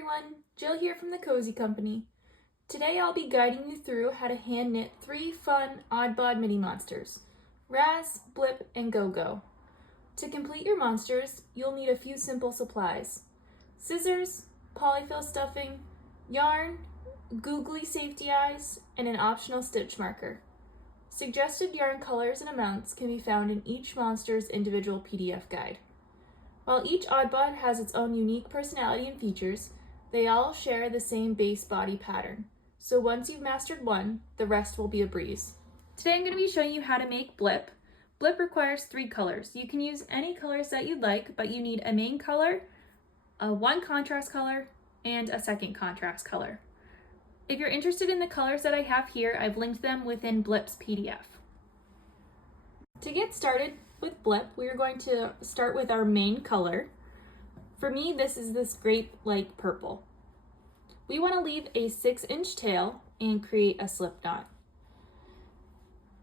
everyone, Jill here from the Cozy Company. Today I'll be guiding you through how to hand knit 3 fun Oddbod mini monsters, Raz, Blip, and Go-Go. To complete your monsters, you'll need a few simple supplies: scissors, polyfill stuffing, yarn, googly safety eyes, and an optional stitch marker. Suggested yarn colors and amounts can be found in each monster's individual PDF guide. While each Oddbod has its own unique personality and features, they all share the same base body pattern. So once you've mastered one, the rest will be a breeze. Today I'm going to be showing you how to make Blip. Blip requires 3 colors. You can use any colors that you'd like, but you need a main color, one contrast color, and a second contrast color. If you're interested in the colors that I have here, I've linked them within Blip's PDF. To get started with Blip, we are going to start with our main color. For me, this is this grape-like purple. We want to leave a 6-inch tail and create a slip knot.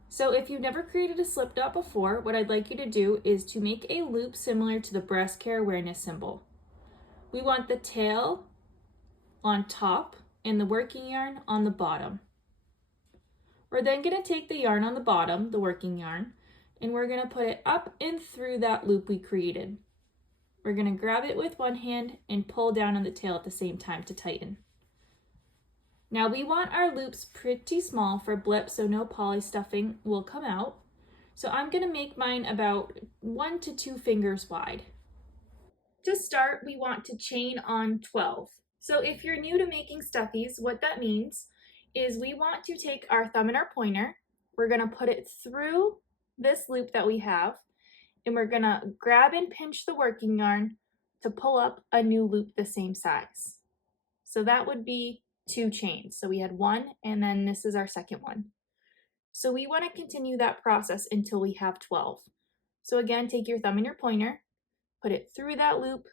So if you've never created a slip knot before, what I'd like you to do is to make a loop similar to the breast care awareness symbol. We want the tail on top and the working yarn on the bottom. We're then going to take the yarn on the bottom, the working yarn, and we're going to put it up and through that loop we created. We're going to grab it with one hand and pull down on the tail at the same time to tighten. Now we want our loops pretty small for Blip so no poly stuffing will come out. So I'm going to make mine about 1 to 2 fingers wide. To start, we want to chain on 12. So if you're new to making stuffies, what that means is we want to take our thumb and our pointer, we're going to put it through this loop that we have, and we're going to grab and pinch the working yarn to pull up a new loop the same size. So that would be 2 chains. So we had 1, and then this is our second one. So we want to continue that process until we have 12. So again, take your thumb and your pointer, put it through that loop,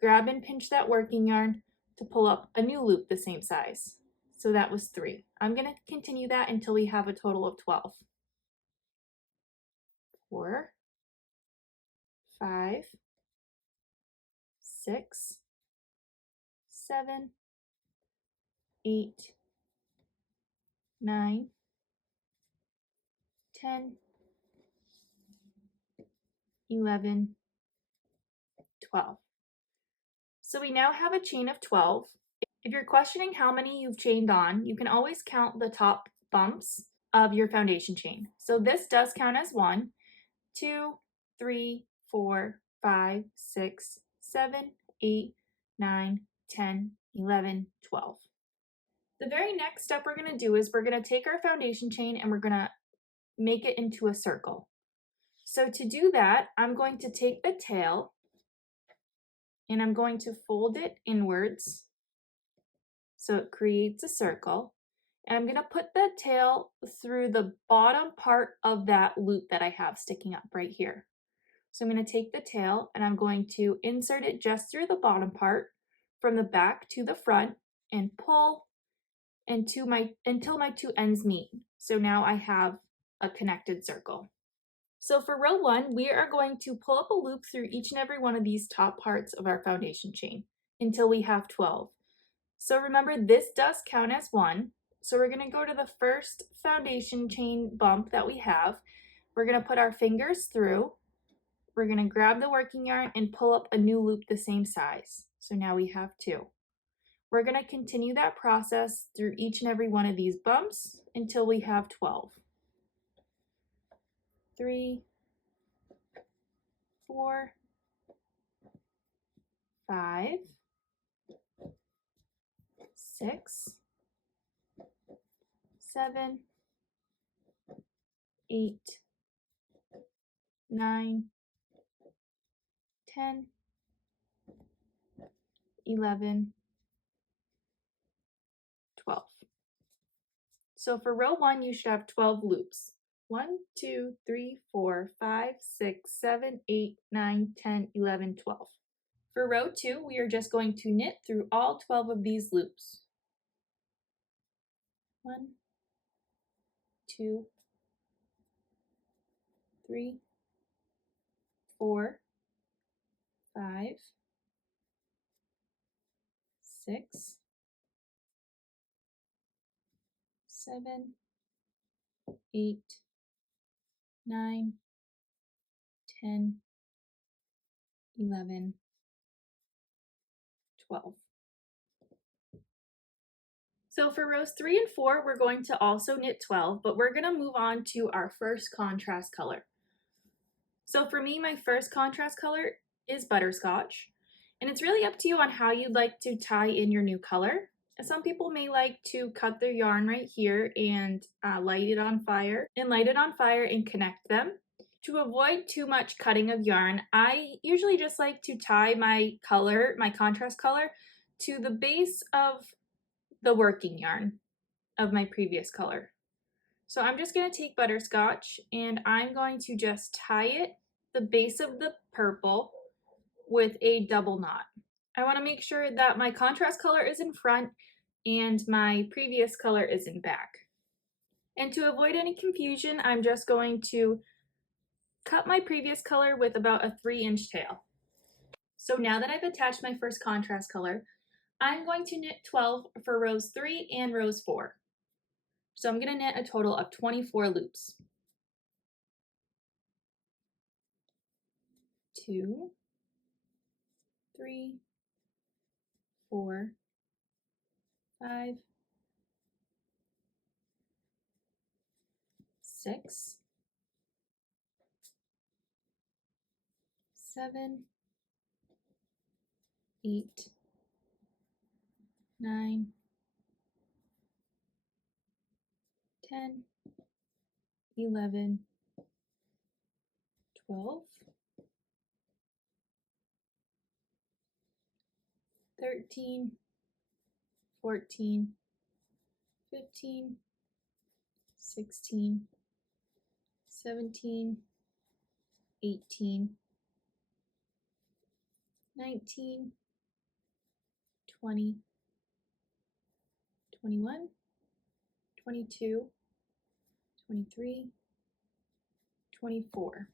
grab and pinch that working yarn to pull up a new loop the same size. So that was 3. I'm going to continue that until we have a total of 12. 4, 5, 6, 7, 8, 9, 10, 11, 12. So we now have a chain of 12. If you're questioning how many you've chained on, you can always count the top bumps of your foundation chain. So this does count as 1, 2, 3, 4, 5, 6, 7, 8, 9, 10, 11, 12. The very next step we're going to do is we're going to take our foundation chain and we're going to make it into a circle. So to do that, I'm going to take the tail and I'm going to fold it inwards so it creates a circle. And I'm going to put the tail through the bottom part of that loop that I have sticking up right here. So I'm going to take the tail and I'm going to insert it just through the bottom part from the back to the front and pull until my 2 ends meet. So now I have a connected circle. So for row 1, we are going to pull up a loop through each and every one of these top parts of our foundation chain until we have 12. So remember, this does count as 1. So we're going to go to the first foundation chain bump that we have. We're going to put our fingers through. We're going to grab the working yarn and pull up a new loop the same size. So now we have 2. We're going to continue that process through each and every one of these bumps until we have 12. 3, 4, 5, 6, 7, 8, 9, 10, 11, 12. So for row 1, you should have 12 loops. 1, 2, 3, 4, 5, 6, 7, 8, 9, 10, 11, 12. For row 2, we are just going to knit through all 12 of these loops. 1, 2, 3, 4, 5, 6, 7, 8, 9, 10, 11, 12. So for rows 3 and 4, we're going to also knit 12, but we're going to move on to our first contrast color. So for me, my first contrast color is butterscotch, and it's really up to you on how you'd like to tie in your new color. Some people may like to cut their yarn right here and light it on fire and connect them. To avoid too much cutting of yarn, I usually just like to tie my color, my contrast color, to the base of the working yarn of my previous color. So I'm just going to take butterscotch and I'm going to just tie it the base of the purple with a double knot. I want to make sure that my contrast color is in front and my previous color is in back. And to avoid any confusion, I'm just going to cut my previous color with about a 3-inch tail. So now that I've attached my first contrast color, I'm going to knit 12 for rows 3 and rows 4. So I'm going to knit a total of 24 loops. 2, 3, 4, 5, 6, 7, 8, 9, 10, 11, 12, 13, 14, 15, 16, 17, 18, 19, 20, 21, 22, 23, 24.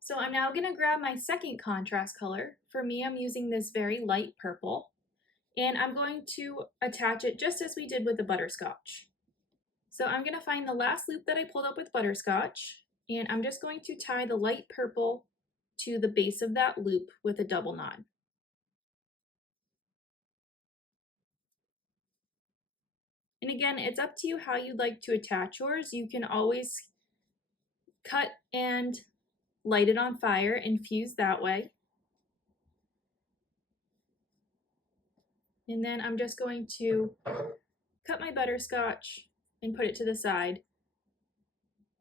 So I'm now going to grab my second contrast color. For me, I'm using this very light purple, and I'm going to attach it just as we did with the butterscotch. So I'm going to find the last loop that I pulled up with butterscotch, and I'm just going to tie the light purple to the base of that loop with a double knot. And again, it's up to you how you'd like to attach yours. You can always cut and light it on fire and fuse that way. And then I'm just going to cut my butterscotch and put it to the side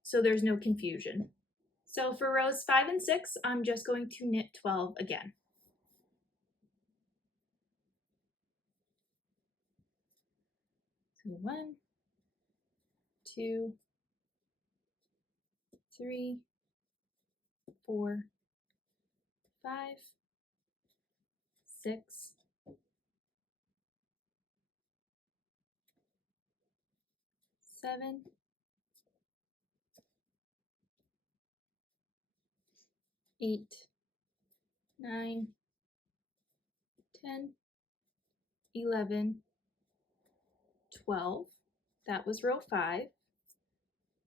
so there's no confusion. So for rows 5 and 6, I'm just going to knit 12 again. So 1, 2, 3, 4, 5, 6, 7, 8, 9, 10, 11, 12. That was row 5.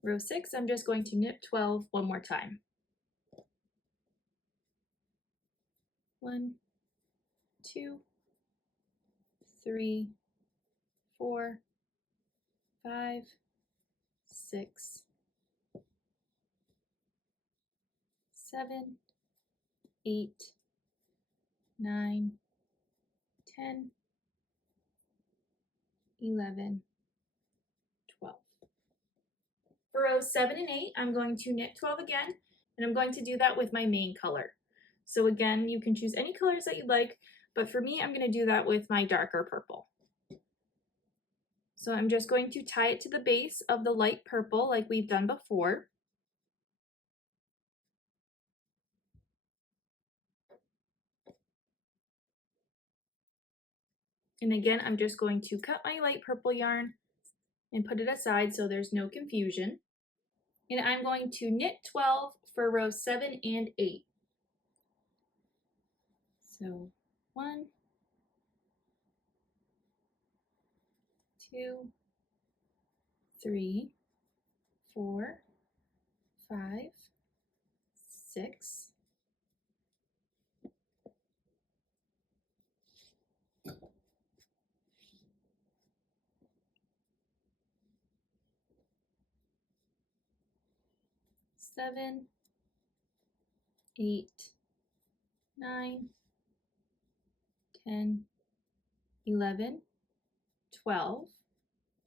Row 6, I'm just going to knit 12 one more time. 1, 2, 3, 4, 5, 6, 7, 8, 9, 10, 11, 12. For rows 7 and 8, I'm going to knit 12 again, and I'm going to do that with my main color. So again, you can choose any colors that you'd like, but for me, I'm going to do that with my darker purple. So I'm just going to tie it to the base of the light purple like we've done before. And again, I'm just going to cut my light purple yarn and put it aside so there's no confusion. And I'm going to knit 12 for rows 7 and 8. So 1, 2, 3, 4, 5, 6, 7, 8, 9, 10, 11, 12.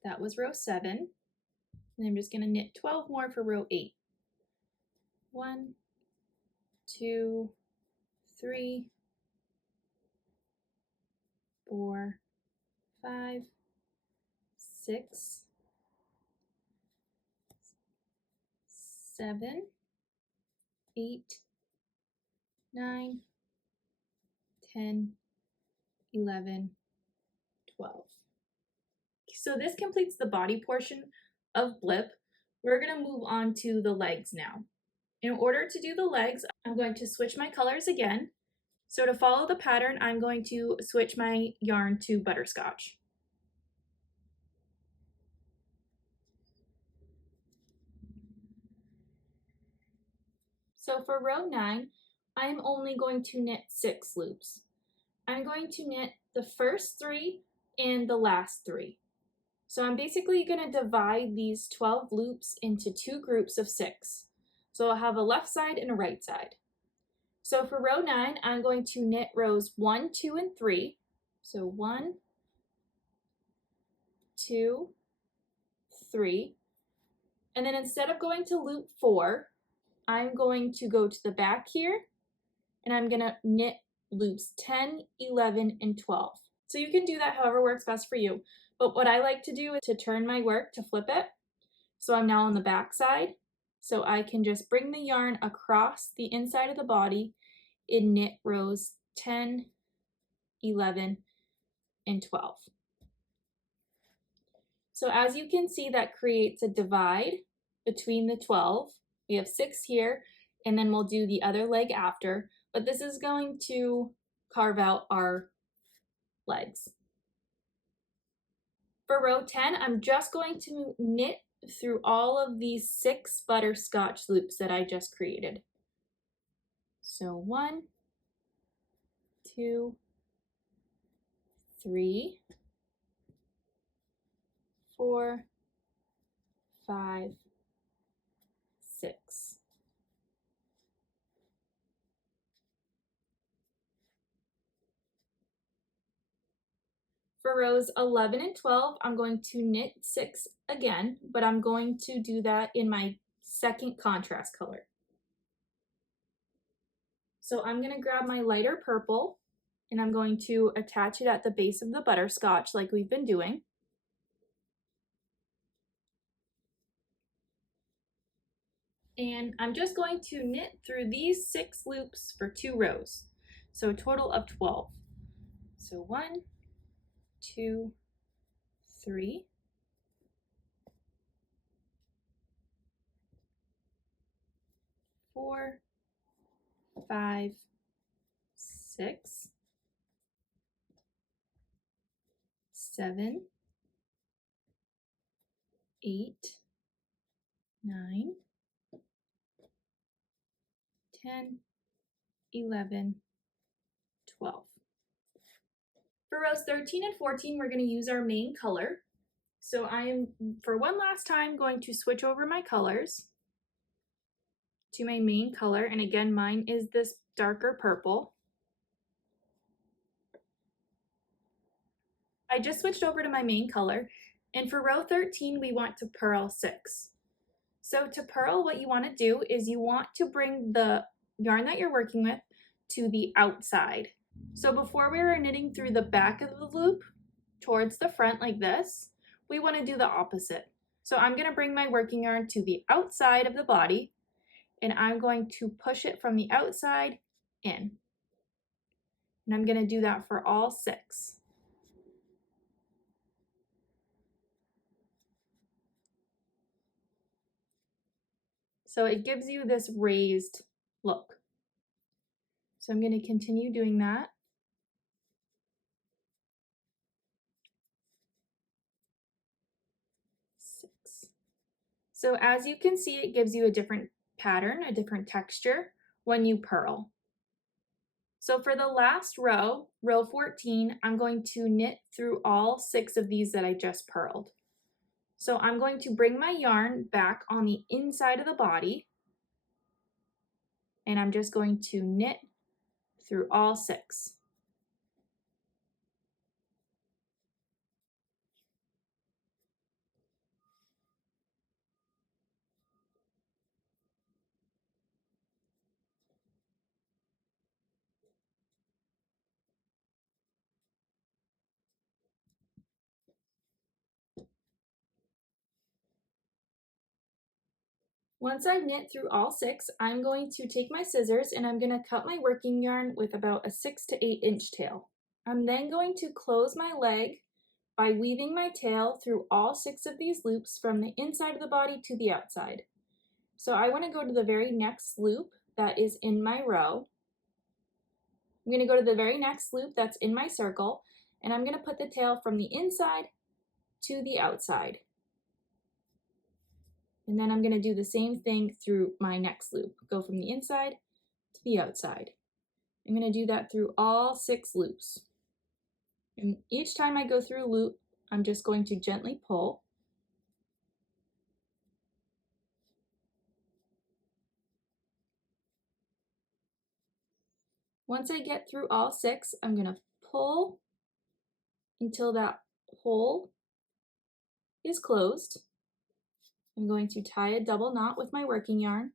That was row 7. And I'm just going to knit 12 more for row 8. 1, 2, 3, 4, 5, 6, 7, 8, 9, 10, 11, 12. So this completes the body portion of BLIP. We're going to move on to the legs now. In order to do the legs, I'm going to switch my colors again. So to follow the pattern, I'm going to switch my yarn to butterscotch. So for row 9, I'm only going to knit 6 loops. I'm going to knit the first 3 and the last 3. So I'm basically going to divide these 12 loops into 2 groups of 6. So I'll have a left side and a right side. So for row 9, I'm going to knit rows 1, 2, and 3. So 1, 2, 3. And then instead of going to loop 4, I'm going to go to the back here and I'm going to knit loops 10, 11, and 12. So you can do that however works best for you. But what I like to do is to turn my work to flip it. So I'm now on the back side. So I can just bring the yarn across the inside of the body and knit rows 10, 11, and 12. So as you can see, that creates a divide between the 12. We have 6 here, and then we'll do the other leg after, but this is going to carve out our legs. For row 10, I'm just going to knit through all of these 6 butterscotch loops that I just created. So 1, 2, 3, 4, 5, 6. For rows 11 and 12, I'm going to knit 6 again, but I'm going to do that in my second contrast color. So I'm going to grab my lighter purple and I'm going to attach it at the base of the butterscotch like we've been doing. And I'm just going to knit through these 6 loops for 2 rows. So a total of 12. So 1, 2, 3, 4, 5, 6, 7, 8, 9, 10, 11, 12. For rows 13 and 14, we're going to use our main color. So I am, for one last time, going to switch over my colors to my main color. And again, mine is this darker purple. I just switched over to my main color. And for row 13, we want to purl 6. So to purl, what you want to do is you want to bring the yarn that you're working with to the outside. So before we were knitting through the back of the loop towards the front like this, we want to do the opposite. So I'm going to bring my working yarn to the outside of the body and I'm going to push it from the outside in. And I'm going to do that for all 6. So it gives you this raised look. So I'm going to continue doing that. So as you can see, it gives you a different pattern, a different texture when you purl. So for the last row, row 14, I'm going to knit through all 6 of these that I just purled. So I'm going to bring my yarn back on the inside of the body, and I'm just going to knit through all 6. Once I've knit through all 6, I'm going to take my scissors and I'm going to cut my working yarn with about a 6 to 8 inch tail. I'm then going to close my leg by weaving my tail through all 6 of these loops from the inside of the body to the outside. So I want to go to the very next loop that is in my row. I'm going to go to the very next loop that's in my circle, and I'm going to put the tail from the inside to the outside. And then I'm going to do the same thing through my next loop. Go from the inside to the outside. I'm going to do that through all 6 loops. And each time I go through a loop, I'm just going to gently pull. Once I get through all 6, I'm going to pull until that hole is closed. I'm going to tie a double knot with my working yarn.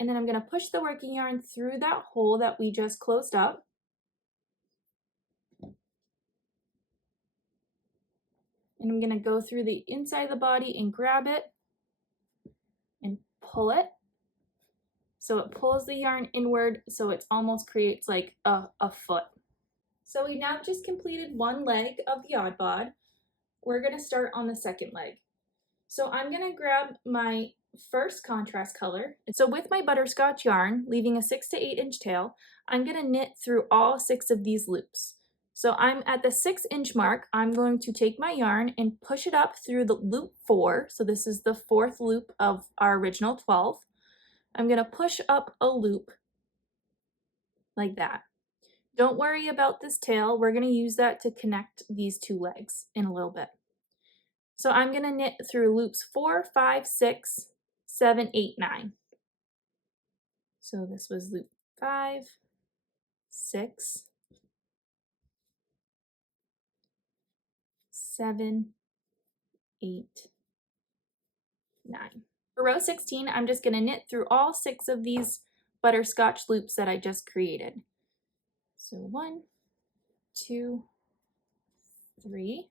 And then I'm going to push the working yarn through that hole that we just closed up. And I'm going to go through the inside of the body and grab it and pull it. So it pulls the yarn inward, so it almost creates like a foot. So we now just completed one leg of the Oddbod. We're going to start on the second leg. So I'm going to grab my first contrast color. So with my butterscotch yarn, leaving a 6 to 8 inch tail, I'm going to knit through all 6 of these loops. So I'm at the 6 inch mark. I'm going to take my yarn and push it up through the loop 4. So this is the 4th loop of our original 12. I'm going to push up a loop like that. Don't worry about this tail. We're going to use that to connect these 2 legs in a little bit. So I'm going to knit through loops 4, 5, 6, 7, 8, 9. So this was loop 5, 6, 7, 8, 9. For row 16, I'm just going to knit through all 6 of these butterscotch loops that I just created. So 1, 2, 3,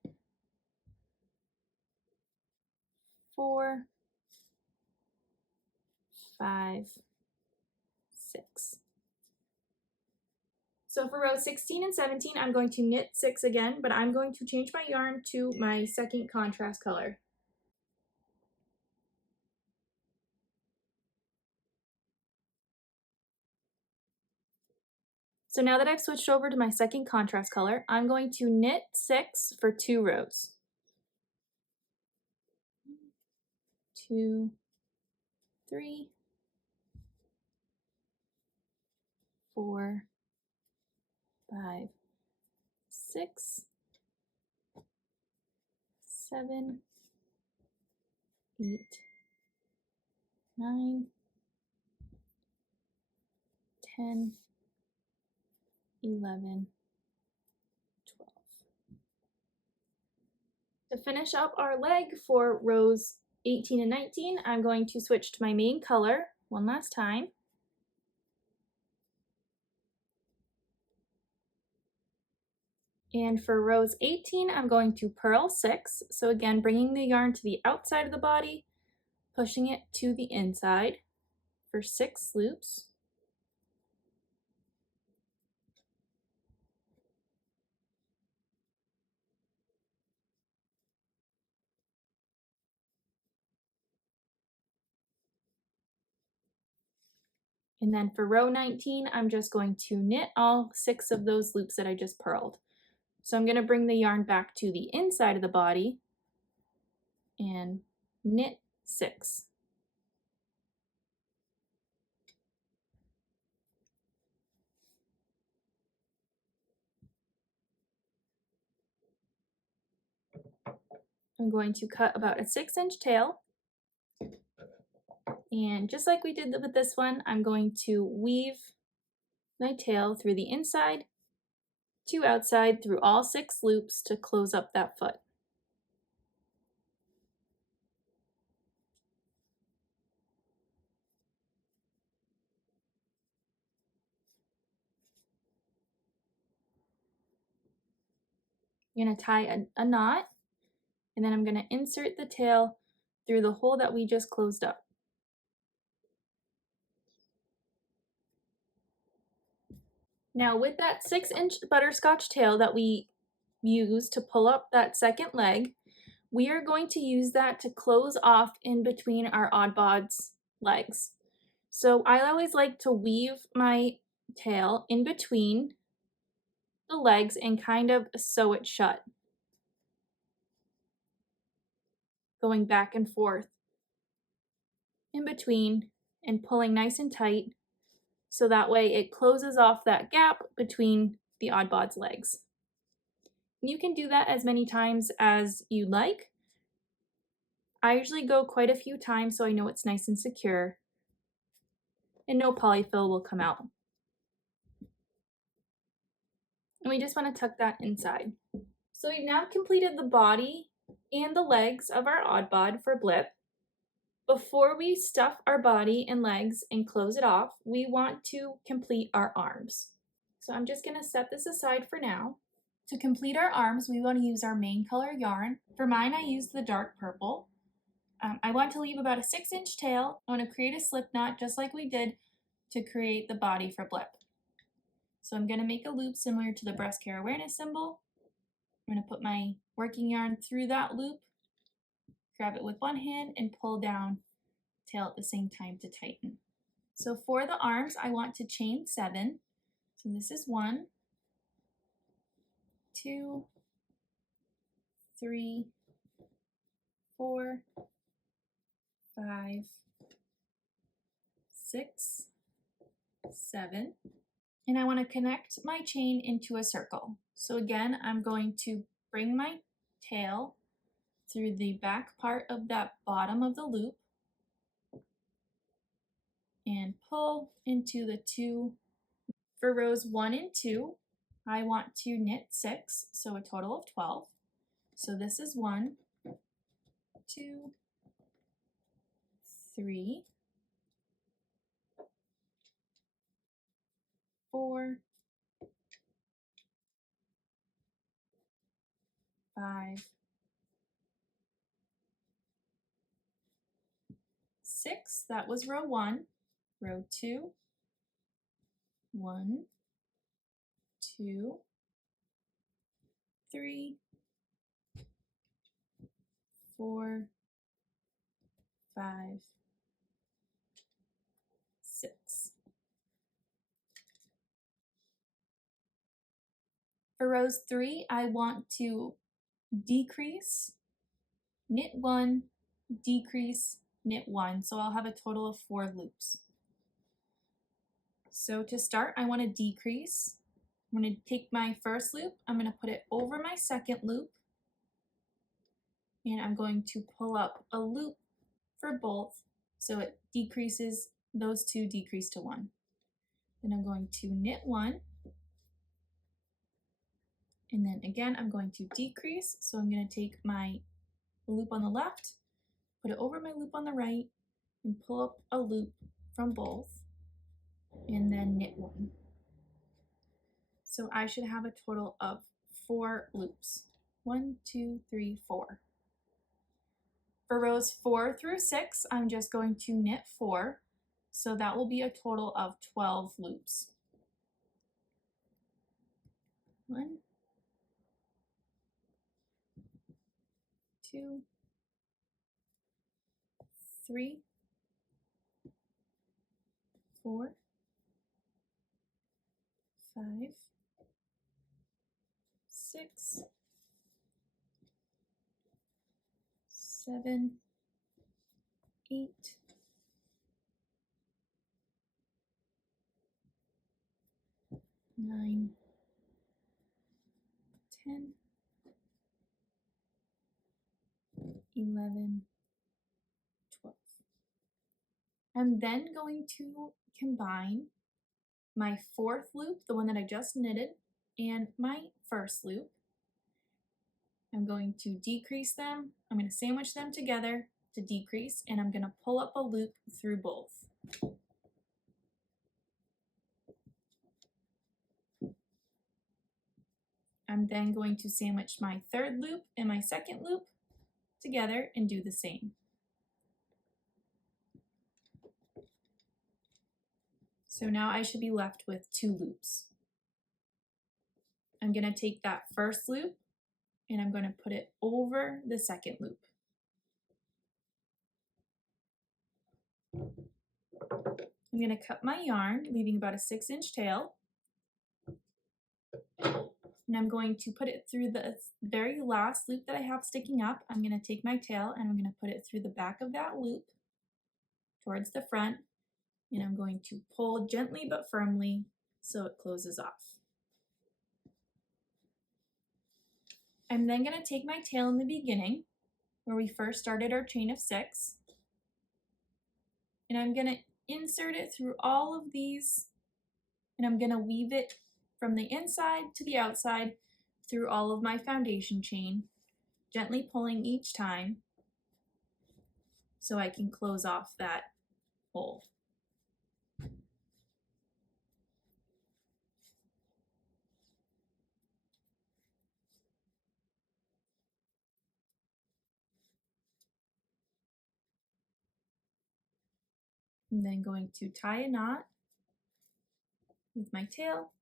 4, 5, 6. So for row 16 and 17, I'm going to knit 6 again, but I'm going to change my yarn to my second contrast color. So now that I've switched over to my second contrast color, I'm going to knit 6 for 2 rows. 2, 3, 4, 5, 6, 7, 8, 9, 10, 11, 12. To finish up our leg for rows 18 and 19, I'm going to switch to my main color one last time. And for rows 18, I'm going to purl 6. So again, bringing the yarn to the outside of the body, pushing it to the inside for 6 loops. And then for row 19, I'm just going to knit all 6 of those loops that I just purled. So I'm going to bring the yarn back to the inside of the body and knit 6. I'm going to cut about a 6-inch tail, and just like we did with this one, I'm going to weave my tail through the inside to outside through all 6 loops to close up that foot. I'm going to tie a knot, and then I'm going to insert the tail through the hole that we just closed up. Now with that 6-inch butterscotch tail that we used to pull up that second leg, we are going to use that to close off in between our Oddbod's legs. So I always like to weave my tail in between the legs and kind of sew it shut, going back and forth in between and pulling nice and tight, so that way it closes off that gap between the Oddbod's legs. You can do that as many times as you like. I usually go quite a few times so I know it's nice and secure and no polyfill will come out. And we just want to tuck that inside. So we've now completed the body and the legs of our Oddbod for BLIP. Before we stuff our body and legs and close it off, we want to complete our arms. So I'm just going to set this aside for now. To complete our arms, we want to use our main color yarn. For mine, I used the dark purple. I want to leave about a 6-inch tail. I want to create a slip knot just like we did to create the body for BLIP. So I'm going to make a loop similar to the breast care awareness symbol. I'm going to put my working yarn through that loop, grab it with one hand, and pull down tail at the same time to tighten. So for the arms, I want to chain 7. So this is 1, 2, 3, 4, 5, 6, 7. And I want to connect my chain into a circle. So again, I'm going to bring my tail through the back part of that bottom of the loop and pull into the 2. For rows 1 and 2, I want to knit 6, so a total of 12. So this is 1, 2, 3, 4, 5, 6. That was row 1. Row 2, 1, 2, 3, 4, 5, 6. For rows 3, I want to decrease, knit 1, decrease, knit 1. So I'll have a total of 4 loops. So to start, I want to decrease. I'm going to take my first loop, I'm going to put it over my second loop, and I'm going to pull up a loop for both so it decreases, those 2 decrease to 1. Then I'm going to knit 1, and then again I'm going to decrease, so I'm going to take my loop on the left, put it over my loop on the right, and pull up a loop from both, and then knit 1. So I should have a total of 4 loops. 1, 2, 3, 4. For rows 4 through 6, I'm just going to knit 4. So that will be a total of 12 loops. 1, 2, 3, 4, 5, 6, 7, 8, 9, 10, 11, 12. I'm then going to combine my fourth loop, the one that I just knitted, and my first loop. I'm going to decrease them. I'm going to sandwich them together to decrease, and I'm going to pull up a loop through both. I'm then going to sandwich my third loop and my second loop together and do the same. So now I should be left with 2 loops. I'm going to take that first loop and I'm going to put it over the second loop. I'm going to cut my yarn, leaving about a 6-inch tail. And I'm going to put it through the very last loop that I have sticking up. I'm going to take my tail and I'm going to put it through the back of that loop towards the front. And I'm going to pull gently but firmly so it closes off. I'm then going to take my tail in the beginning where we first started our chain of 6. And I'm going to insert it through all of these, and I'm going to weave it from the inside to the outside through all of my foundation chain, gently pulling each time so I can close off that hole. I'm then going to tie a knot with my tail,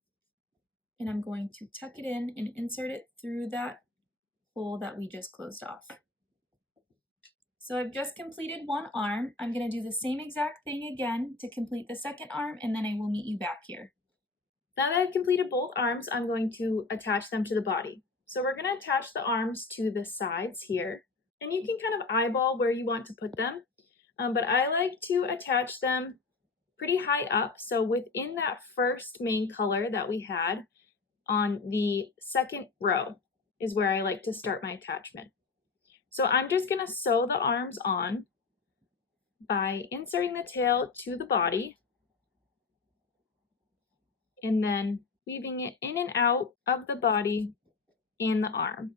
and I'm going to tuck it in and insert it through that hole that we just closed off. So I've just completed one arm. I'm going to do the same exact thing again to complete the second arm, and then I will meet you back here. Now that I've completed both arms, I'm going to attach them to the body. So we're going to attach the arms to the sides here, and you can kind of eyeball where you want to put them, but I like to attach them pretty high up, so within that first main color that we had on the second row is where I like to start my attachment. So I'm just going to sew the arms on by inserting the tail to the body and then weaving it in and out of the body and the arm.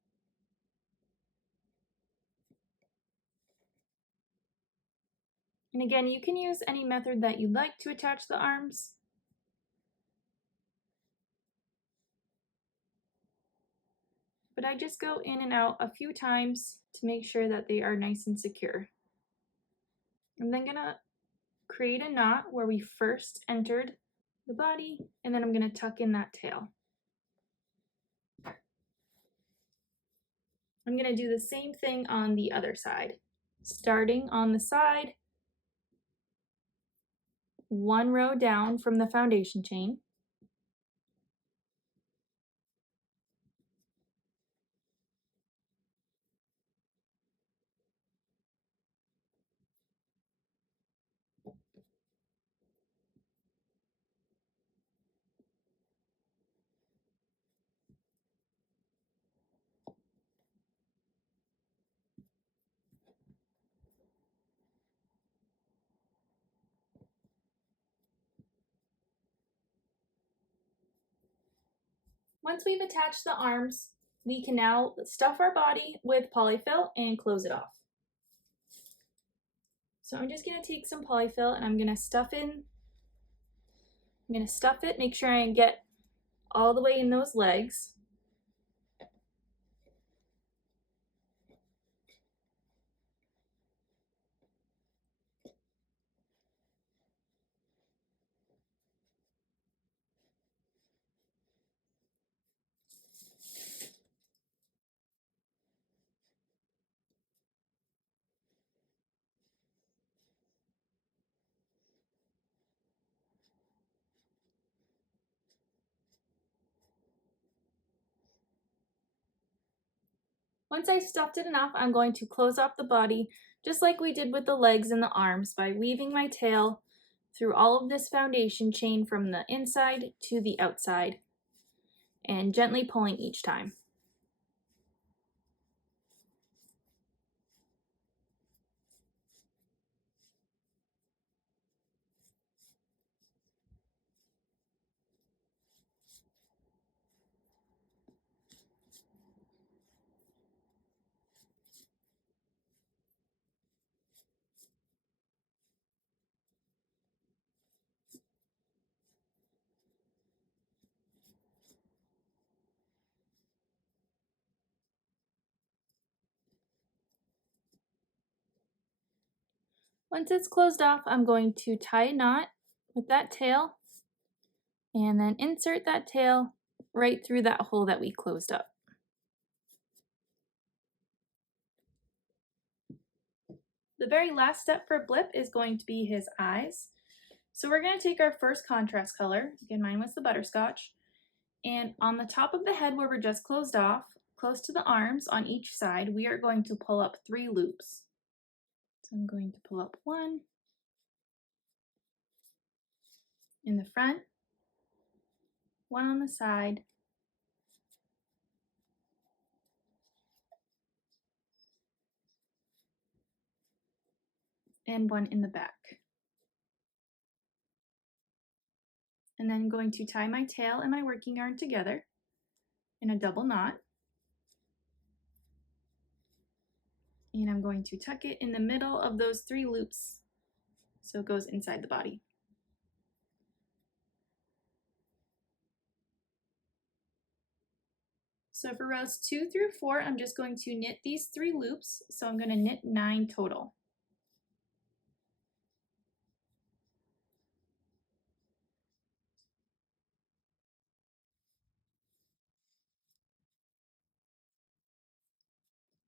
And again, you can use any method that you'd like to attach the arms. But I just go in and out a few times to make sure that they are nice and secure. I'm then gonna create a knot where we first entered the body, and then I'm gonna tuck in that tail. I'm gonna do the same thing on the other side. Starting on the side, 1 row down from the foundation chain. Once we've attached the arms, we can now stuff our body with polyfill and close it off. So I'm just gonna take some polyfill and I'm gonna stuff it, make sure I get all the way in those legs. Once I've stuffed it enough, I'm going to close off the body just like we did with the legs and the arms, by weaving my tail through all of this foundation chain from the inside to the outside and gently pulling each time. Once it's closed off, I'm going to tie a knot with that tail and then insert that tail right through that hole that we closed up. The very last step for Blip is going to be his eyes. So we're going to take our first contrast color, again mine was the butterscotch, and on the top of the head where we're just closed off, close to the arms on each side, we are going to pull up 3 loops. So I'm going to pull up 1 in the front, 1 on the side, and 1 in the back. And then I'm going to tie my tail and my working yarn together in a double knot. And I'm going to tuck it in the middle of those 3 loops so it goes inside the body. So for rows 2 through 4, I'm just going to knit these 3 loops. So I'm going to knit 9 total.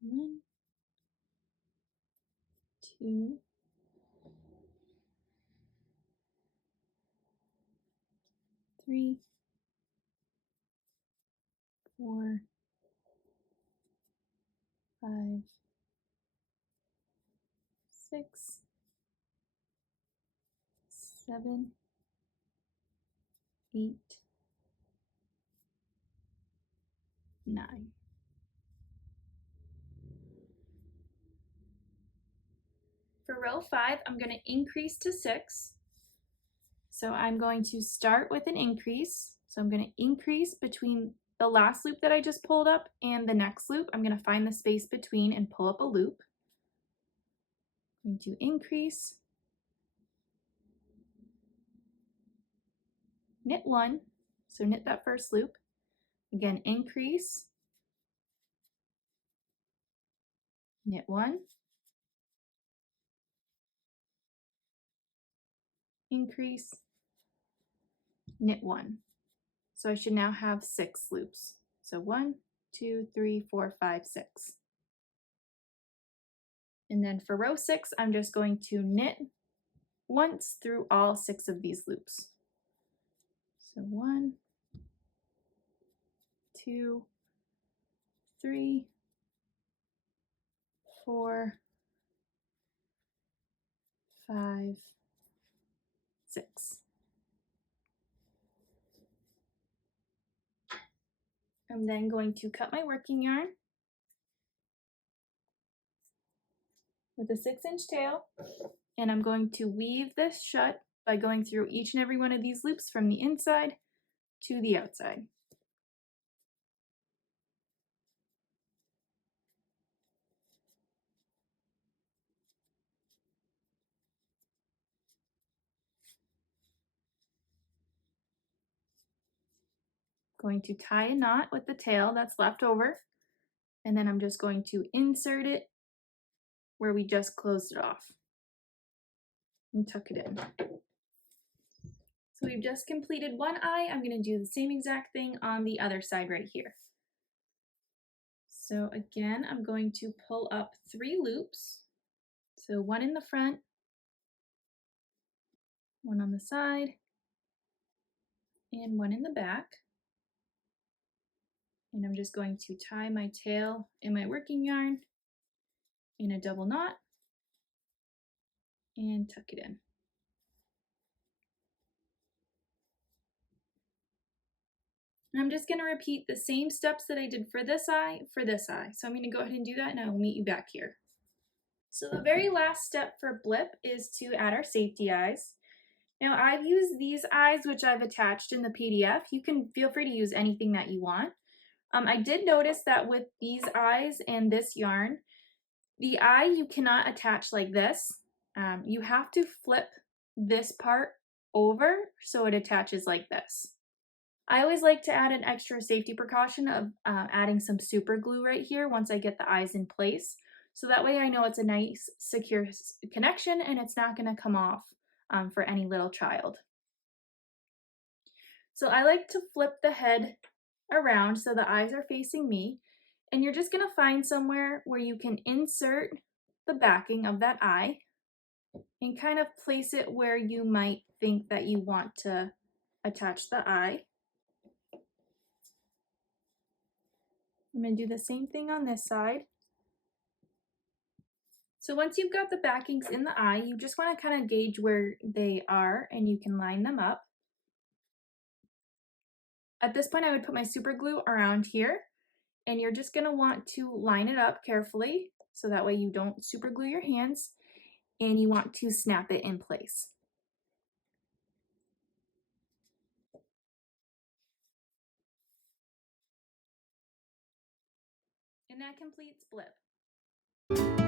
One, 2, 3, 4, 5, 6, 7, 8, 9. For row 5, I'm going to increase to 6. So I'm going to start with an increase. So I'm going to increase between the last loop that I just pulled up and the next loop. I'm going to find the space between and pull up a loop. I'm going to increase, knit 1, so knit that first loop. Again, increase, knit 1, increase, knit 1. So I should now have 6 loops. So 1, 2, 3, 4, 5, 6. And then for row 6, I'm just going to knit once through all 6 of these loops. So 1, 2, 3, 4, 5, 6. I'm then going to cut my working yarn with a 6-inch tail, and I'm going to weave this shut by going through each and every one of these loops from the inside to the outside. Going to tie a knot with the tail that's left over, and then I'm just going to insert it where we just closed it off and tuck it in. So we've just completed one eye. I'm going to do the same exact thing on the other side right here. So again, I'm going to pull up 3 loops. So 1 in the front, 1 on the side, and 1 in the back. And I'm just going to tie my tail and my working yarn in a double knot and tuck it in. And I'm just going to repeat the same steps that I did for this eye. So I'm going to go ahead and do that, and I will meet you back here. So the very last step for BLIP is to add our safety eyes. Now I've used these eyes, which I've attached in the PDF. You can feel free to use anything that you want. I did notice that with these eyes and this yarn, the eye you cannot attach like this. You have to flip this part over so it attaches like this. I always like to add an extra safety precaution of adding some super glue right here once I get the eyes in place. So that way I know it's a nice secure connection and it's not going to come off for any little child. So I like to flip the head around so the eyes are facing me, and you're just going to find somewhere where you can insert the backing of that eye and kind of place it where you might think that you want to attach the eye. I'm going to do the same thing on this side. So once you've got the backings in the eye, you just want to kind of gauge where they are and you can line them up. At this point, I would put my super glue around here, and you're just going to want to line it up carefully so that way you don't super glue your hands, and you want to snap it in place. And that completes BLIP.